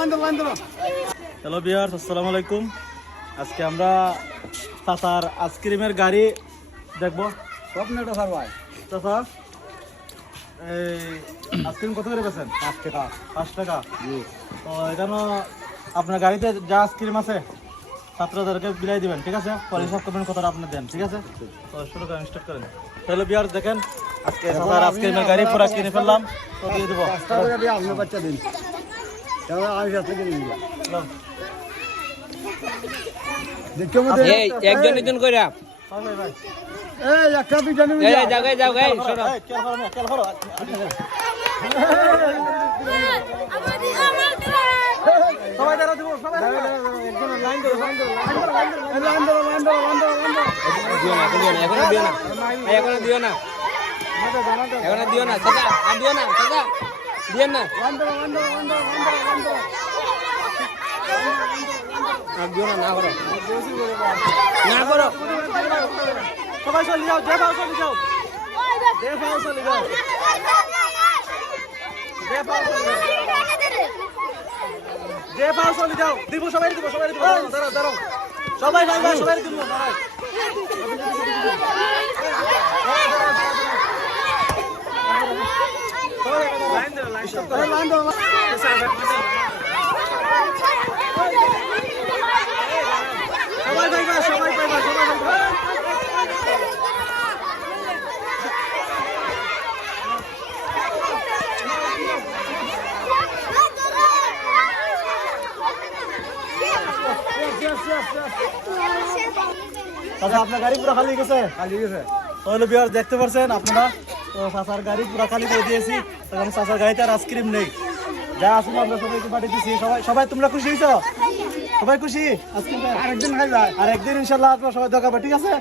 Hello viewers, আসসালামু আলাইকুম। আজকে আমরা চাচার আইসক্রিমের গাড়ি দেখবো। স্বপ্নটা স্যার ভাই চাচা, এই আইসক্রিম কত করে বেছেন? 5 টাকা। 5 টাকা। জি। তো এখানে আপনার গাড়িতে যা আইসক্রিম আছে ছাত্রদেরকে বিলাই দিবেন, ঠিক আছে? পরে হিসাব করবেন কতটা আপনি দেন, ঠিক আছে? তো শুরু করেন, স্টার্ট করেন। তাহলে ভিউয়ার্স দেখেন, আজকে চাচার আইসক্রিমের গাড়ি পুরো কিনে ফেললাম, তো দিয়ে দেবো। 5 টাকা দিয়ে আপনি বাচ্চা দিন। তাহলে আমি সাথে কিনে নিলাম। দেখো মধ্যে এই একজন একজন কইরা ভাই ভাই ভাই, এই একটা দুইটা নিয়ে এই যাও যাও গাই সরো এই কেল করো না, কেল করো। সবাই দাঁড়াও, দিব সবাই দাঁড়াও। একজন লাইন ধরো, লাইন ধরো, লাইন ধরো, লাইন ধরো। দিও না এখনো দিও না এই এখনো দিও না এখনো দিও না চাচা আর দিও না চাচা দিয়েন না আর দিও না না করো না করো সবাই চলে যাও, যে পাও চলে যাও, যে পাও চলে যাও, যে পাও চলে যাও, যে পাও চলে যাও। দিব সবাই দিব, সবাই দিব। দাঁড়াও দাঁড়াও, সবাই ভাই ভাই সবাই দিব। দাঁড়াও, লাইন ধরো, লাইন স্টপ করো, লাইন ধরো। সবাই ভাই ভাই সবাই ভাই ভাই সবাই ভাই। চাচা, আপনার গাড়ি পুরো খালি গেছে? খালি গেছে। তাহলে ভিউয়ার্স দেখতে পাচ্ছেন আপনারা, তো চাচার গাড়ি পুরো খালি করে দিয়েছি। এখন চাচার গাড়িতে আর আইসক্রিম নেই, যা আছে আমরা সবাইকে পাঠিয়ে দিচ্ছি। সবাই সবাই তোমরা খুশি হয়েছো? সবাই খুশি? আইসক্রিম আরেকদিন খাই ভাই। আর একদিন ইনশাল্লাহ আপনারা সবাই দেখাবো, ঠিক আছে?